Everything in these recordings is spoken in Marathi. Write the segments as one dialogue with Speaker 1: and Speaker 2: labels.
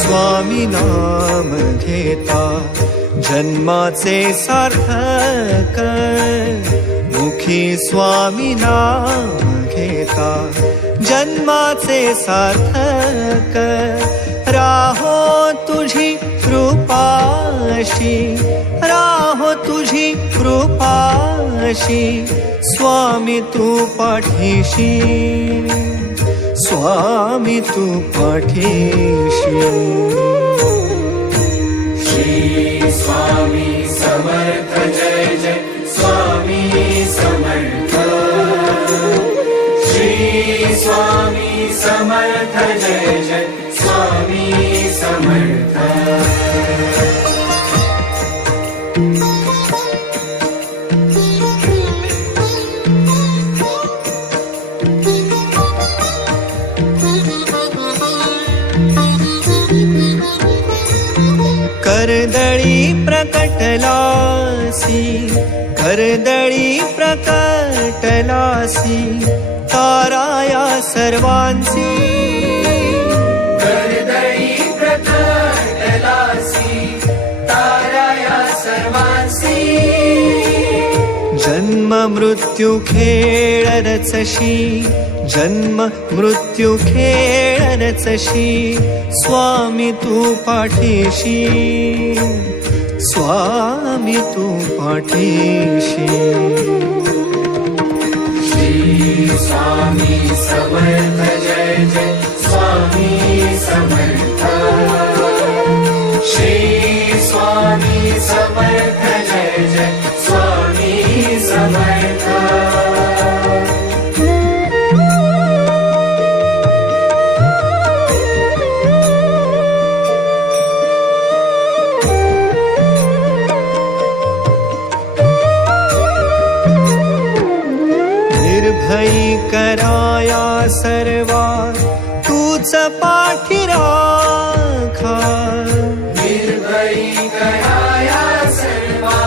Speaker 1: स्वामी
Speaker 2: नाम घेता जन्माचे सार्थक मुखी स्वामी नाम घेता जन्माचे सार्थक राहो तुझी कृपाशी राहो तुझी कृपाशी स्वामी तू पाठीशी. स्वामी तू पाठीशी।
Speaker 1: श्री स्वामी समर्थ जय जय। स्वामी समर्थ। श्री स्वामी समर्थ जय जय। स्वामी समर्थ
Speaker 2: प्रकटलासी कर्दळी प्रकटलासी ताराया सर्वांसी
Speaker 1: कर्दळी प्रकटलासी ताराया सर्वांसी
Speaker 2: जन्म मृत्यू खेळ रचशी जन्म मृत्यू खेळ रचशी स्वामी तू पाठीशी. स्वामी तू पाठीशी.
Speaker 1: श्री स्वामी समर्थ जय जय स्वामी समर्थ
Speaker 2: निर्भयी कराया सर्वा तूच पाठी
Speaker 1: निर्भयी कराया सर्वा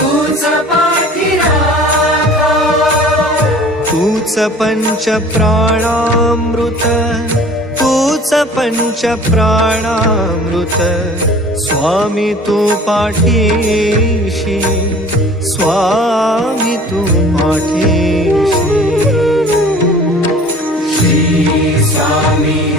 Speaker 1: तूच
Speaker 2: तूच पंच प्राणामृत तूच पंच प्राणामृत स्वामी तू पाठीशी स्वामी तू पाठीशी।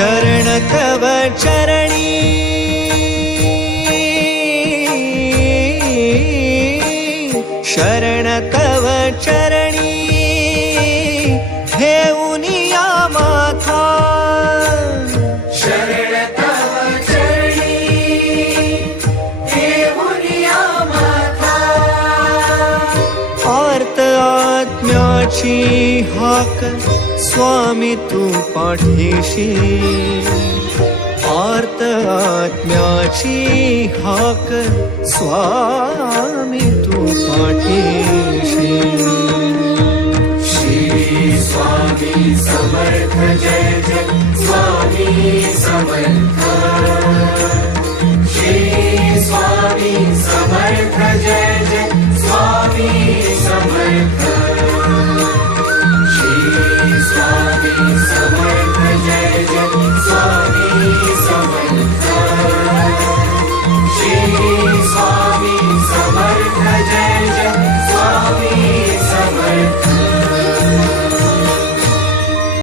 Speaker 2: शरण तव चरणी। शरण तव चरणी आत्म्याची हाक स्वामी तू पाठीशी. आर्त आत्म्याची हाक स्वामी तू पाठीशी.
Speaker 1: श्री स्वामी समर्थ जय जय स्वामी समर्थ. श्री स्वामी समर्थ जय জয় জয় জয় জয়